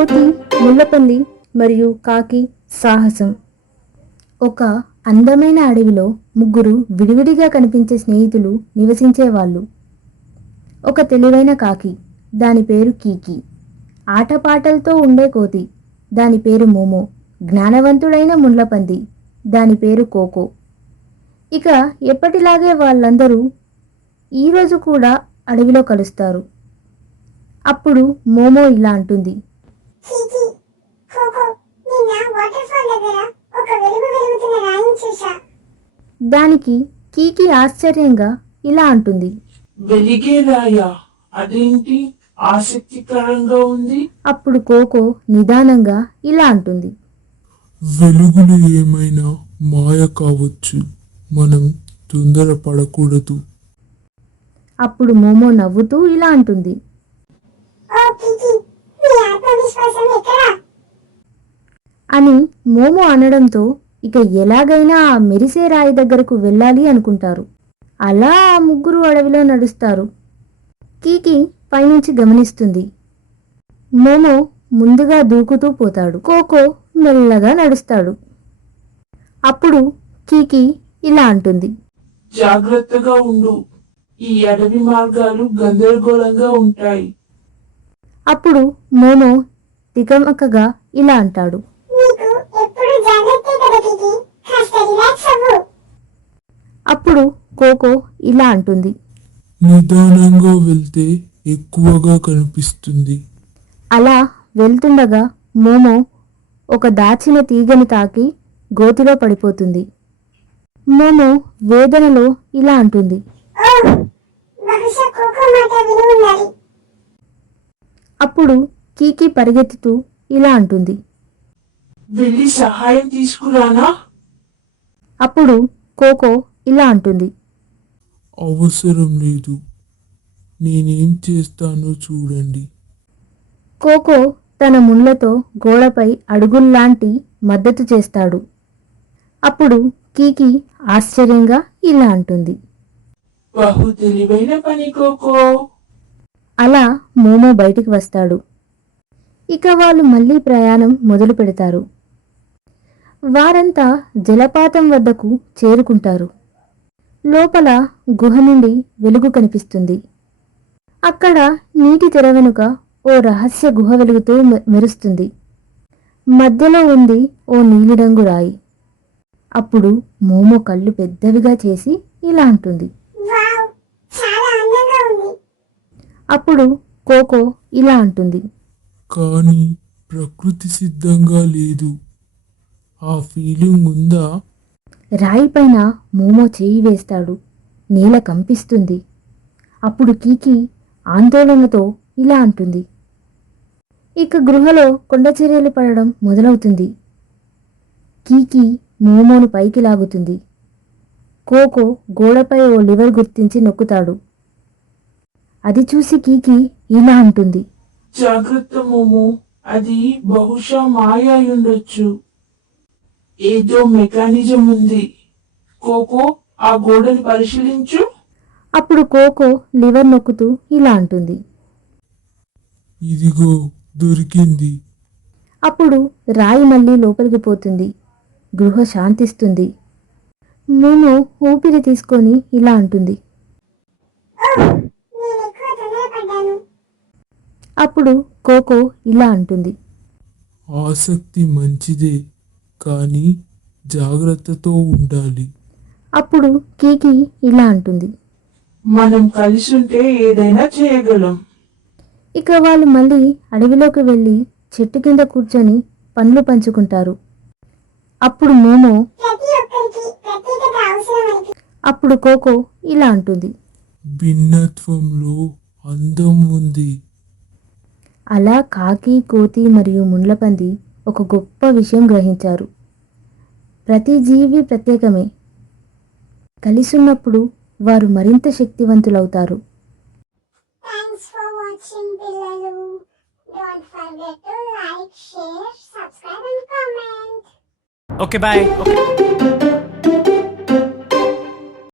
కోతి, ముళ్ళపంది మరియు కాకి సాహసం. ఒక అందమైన అడవిలో ముగ్గురు విడివిడిగా కనిపించే స్నేహితులు నివసించేవాళ్ళు. ఒక తెలివైన కాకి, దాని పేరు కీకి. ఆటపాటలతో ఉండే కోతి, దాని పేరు మోమో. జ్ఞానవంతుడైన ముళ్ళపంది, దాని పేరు కోకో. ఇక ఎప్పటిలాగే వాళ్ళందరూ ఈరోజు కూడా అడవిలో కలుస్తారు. అప్పుడు మోమో ఇలా అంటుంది. కీకీ, కోకో, నిన్న వాటర్ ఫాల్ దగ్గర ఒక వెలుగుతున్న రాయిని చూసా. దానికి కీకి ఆశ్చర్యంగా ఇలా అంటుంది. వెలిగే రాయా? అదేంటి ఆసక్తికరంగా ఉంది? అప్పుడు కోకో నిదానంగా ఇలా అంటుంది. వెలుగులు ఏమైనా మాయ కావచ్చు, మనం తొందరపడకూడదు. అప్పుడు మోమో నవ్వుతూ ఇలా అంటుంది. ఓ కీకీ, నీ ఆత్మవిశ్వాసం ఎక్కడా? అని మోమో అనడంతో ఇక ఎలాగైనా ఆ మెరిసే రాయి దగ్గరకు వెళ్ళాలి అనుకుంటారు. అలా ఆ ముగ్గురు అడవిలో నడుస్తారు. కీకి పైనుంచి గమనిస్తుంది. మోమో ముందుగా దూకుతూ పోతాడు. కోకో మెల్లగా నడుస్తాడు. అప్పుడు కీకి ఇలా అంటుంది. జాగ్రత్తగా ఉండు, ఈ అడవి మార్గాలు గందరగోళంగా ఉంటాయి. అప్పుడు మోమో తికమకగా ఇలా అంటాడు. నీకు ఎప్పుడు జాగ్రత్తే కదా కీకీ, కాస్త రిలాక్స్ అవ్వు. అప్పుడు కోకో ఇలా అంటుంది. నిదానంగా వెళ్తే ఎక్కువగా కనిపిస్తుంది. అలా వెళ్తుండగా మోమో ఒక దాచిన తీగని తాకి గోతిలో పడిపోతుంది. మోమో వేదనలో ఇలా అంటుంది. ఓ, బహుశా కోకో మాట విని ఉండాలి. అప్పుడు కీకి పరిగెత్తుతూ ఇలా అంటుంది. వెళ్ళి సహాయం తీసుకురానా? అప్పుడు కోకో ఇలా అంటుంది. అవసరం లేదు, నేనేం చేస్తానో చూడండి. కోకో తన ముళ్ళతో గోడపై అడుగుల్లాంటి మద్దతు చేస్తాడు. అప్పుడు కీకి ఆశ్చర్యంగా ఇలా అంటుంది. బహు తెలివైన పని కోకో. అలా మోమో బయటికి వస్తాడు. ఇక వాళ్ళు మళ్ళీ ప్రయాణం మొదలు పెడతారు. వారంతా జలపాతం వద్దకు చేరుకుంటారు. లోపల గుహ నుండి వెలుగు కనిపిస్తుంది. అక్కడ నీటి తెర వెనుక ఓ రహస్య గుహ వెలుగుతూ మెరుస్తుంది. మధ్యలో ఉంది ఓ నీలిరంగు రాయి. అప్పుడు మోమో కళ్ళు పెద్దవిగా చేసి ఇలా అంటుంది. వావ్, చాలా అందంగా ఉంది. అప్పుడు కోకో ఇలా అంటుంది. కానీ ప్రకృతి సిద్ధంగా లేదు. ఆ ఫీలింగ్ ఉందా? రాయిపైన మోమో చేయి వేస్తాడు. నేల కంపిస్తుంది. అప్పుడు కీకి ఆందోళనతో ఇలా అంటుంది. ఇక గృహలో కొండచర్యలు పడడం మొదలవుతుంది. కీకి మోమోను పైకి లాగుతుంది. కోకో గోడపై ఓ లివర్ గుర్తించి నొక్కుతాడు. అది చూసి కీకి ఇలా అంటుంది. జాగ్రత్త మోమో, అది బహుశా మాయ అయ్యుండొచ్చు. ఏదో మెకానిజం ఉంది. కోకో, ఆ గోడని పరిశీలించు. అప్పుడు కోకో లివర్ నొక్కుతూ ఇలా అంటుంది. ఇదిగో దొరికింది. అప్పుడు రాయి మళ్ళీ లోపలికి పోతుంది. గృహ శాంతిస్తుంది. మోమో ఊపిరి తీసుకొని ఇలా అంటుంది. ఓహ్, నేను ఎక్కువ తొందరపడ్డాను. అప్పుడు కోకో ఇలా అంటుంది. ఆసక్తి మంచిదే, కానీ జాగ్రత్తతో ఉండాలి. అప్పుడు కీకి ఇలా అంటుంది. మనం కలిసి ఉంటే ఏదైనా చేయగలం. ఇక వాళ్ళు మళ్ళీ అడవిలోకి వెళ్ళి చెట్టు కింద కూర్చొని పండ్లు పంచుకుంటారు. అప్పుడు మోమో, ప్రతి ఒక్కరికి ప్రత్యేకత అవసరం. అప్పుడు కోకో ఇలా అంటుంది. భిన్నత్వంలో అందం ఉంది. అలా కాకి, కోతి మరియు ముండ్లపంది ఒక గొప్ప విషయం గ్రహించారు. ప్రతి జీవి ప్రత్యేకమే. కలిసున్నప్పుడు వారు మరింత శక్తివంతులవుతారు. Thanks for watching, పిల్లలు. Don't forget to like, share, subscribe and comment. Okay, bye. Okay.